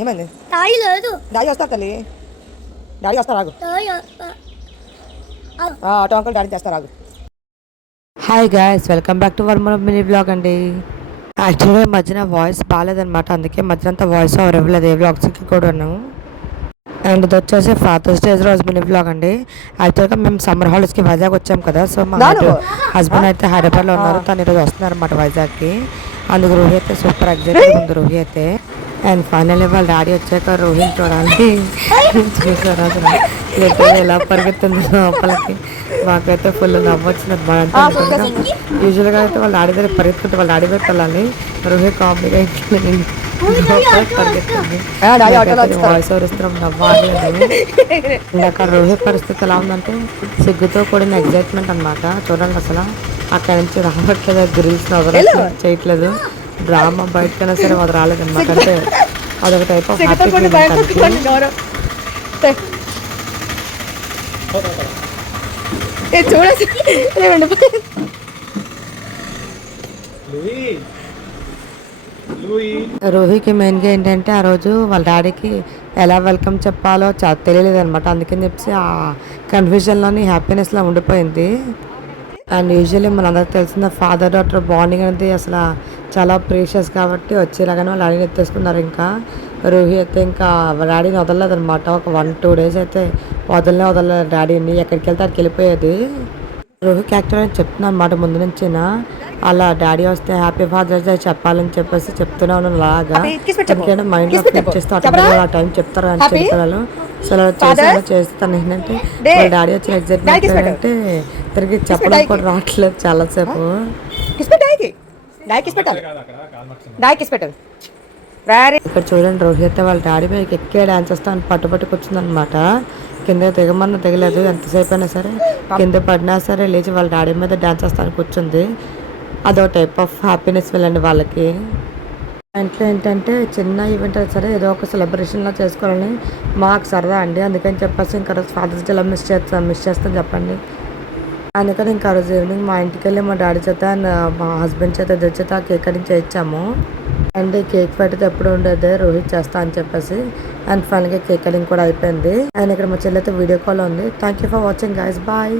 ఏమైంది? డాడీ వస్తారు తల్లి, డాడీ వస్తారు ఆగు. ఆటో అంకుల్ డాడీ చేస్తారు ఆగు. Hi guys, welcome back to Varma mini blog అండి. యాక్చువల్గా ఈ మధ్యన వాయిస్ బాగాలేదనమాట, అందుకే మధ్యన అంతా వాయిస్ ఓవర్ ఇవ్వలేదు ఏ బ్లాగ్స్కి కూడాను. అండ్ ఇది వచ్చేసి ఫాదర్స్ డే రోజు మినీ బ్లాగ్ అండి. యాక్చువల్గా మేము సమ్మర్ హాలిడేస్కి వైజాగ్ వచ్చాం కదా, సో మా హస్బెండ్ అయితే హైదరాబాద్లో ఉన్నారు, తను ఈరోజు వస్తున్నారు అనమాట వైజాగ్కి. అందుకు రూహి అయితే సూపర్ ఎగ్జైటెడ్ ఉంది రూహి అయితే. అండ్ ఫైనల్లీ వాళ్ళ డాడీ వచ్చాక రోహిత్ చూడాలి చూసారు అసలు ఎలా పరిగెత్తుంది లోపలికి. మాకైతే ఫుల్ నవ్వొచ్చింది అనమాట. యూజువల్గా అయితే వాళ్ళ డాడీ దగ్గర పరిగెత్తుకుంటే వాళ్ళ డాడీ దగ్గర వెళ్ళాలి, రోహిత్ కామెడీగా పరిగెత్తుంది. వాయిస్ ఓవర్ ఇస్తున్నాం, నవ్వలేదు. ఇందాక రోహిత్ పరిస్థితి ఎలా ఉందంటే సిగ్గుతో కూడిన ఎగ్జైట్మెంట్ అనమాట. చూడండి అసలు అక్కడి నుంచి రావట్లేదు, గ్రిల్స్ చేయట్లేదు, డ్రామా బయటకైనా సరే అది రాలేదన్నమాట. అంటే అదొక టైప్ ఆఫ్ రోహికి మెయిన్గా ఏంటంటే ఆ రోజు వాళ్ళ డాడీకి ఎలా వెల్కమ్ చెప్పాలో తెలియలేదు అనమాట. అందుకని చెప్పి ఆ కన్ఫ్యూజన్లోని హ్యాపీనెస్లో ఉండిపోయింది. అండ్ యూజువల్లీ మనందరికి తెలిసిన ఫాదర్ డాటర్ బాండింగ్ అనేది అసలు చాలా ప్రీషియస్ కాబట్టి వచ్చేలాగానే వాళ్ళు డాడీని ఎత్తేసుకున్నారు. ఇంకా రూహి అయితే ఇంకా డాడీని వదలలేదు అనమాట. ఒక 1-2 days అయితే వదలలేదు డాడీని, ఎక్కడికి వెళ్తే అక్కడికి వెళ్ళిపోయేది. రూహికి యాక్చువల్గా చెప్తున్నాను అనమాట ముందు నుంచి, అలా డాడీ వస్తే హ్యాపీ ఫాదర్స్ డే చెప్పాలని చెప్పేసి చెప్తూనే ఉన్నాను అలాగా. ఎందుకంటే మైండ్లో క్లిక్ చేస్తే ఆ టైం చెప్తారు అని చెప్పారు. సో అలా చేస్తాను. ఏంటంటే వాళ్ళ డాడీ వచ్చిన ఎగ్జైట్మెంట్ ఏంటంటే తిరిగి చెప్పడం కూడా రావట్లేదు చాలాసేపు. ఇక్కడ చూడండి రోహిత్ అయితే వాళ్ళ డాడీ పైకి ఎక్కే డాన్స్ వస్తాను పట్టుబట్టి కూర్చుందనమాట. కింద దిగమన్నా దిగలేదు, ఎంతసేపు అయినా సరే కింద పడినా సరే లేచి వాళ్ళ డాడీ మీద డాన్స్ వస్తాను కూర్చుంది. అదో టైప్ ఆఫ్ హ్యాపీనెస్ వెళ్ళండి వాళ్ళకి. ఇంట్లో ఏంటంటే చిన్న ఈవెంట్ అయితే సరే ఏదో ఒక సెలబ్రేషన్లా చేసుకోవాలని మాకు సరదా అండి. అందుకని చెప్పేసి ఇంకా రోజు ఫాదర్స్ డేలో మిస్ చేస్తాను చెప్పండి. అందుకని ఇంకా రోజు ఈవినింగ్ మా ఇంటికి వెళ్ళి మా డాడీ చేత మా హస్బెండ్ చేత ఇద్దరి చేత కేక్ కటింగ్ చేయించాము. అండ్ కేక్ పెట్టితే ఎప్పుడు ఉండేది రోహిత్ చేస్తా అని చెప్పేసి. అండ్ ఫైనల్గా కేక్ కటింగ్ కూడా అయిపోయింది. అండ్ ఇక్కడ మా చెల్లి అయితే వీడియో కాల్ ఉంది. Thank you for watching guys, bye.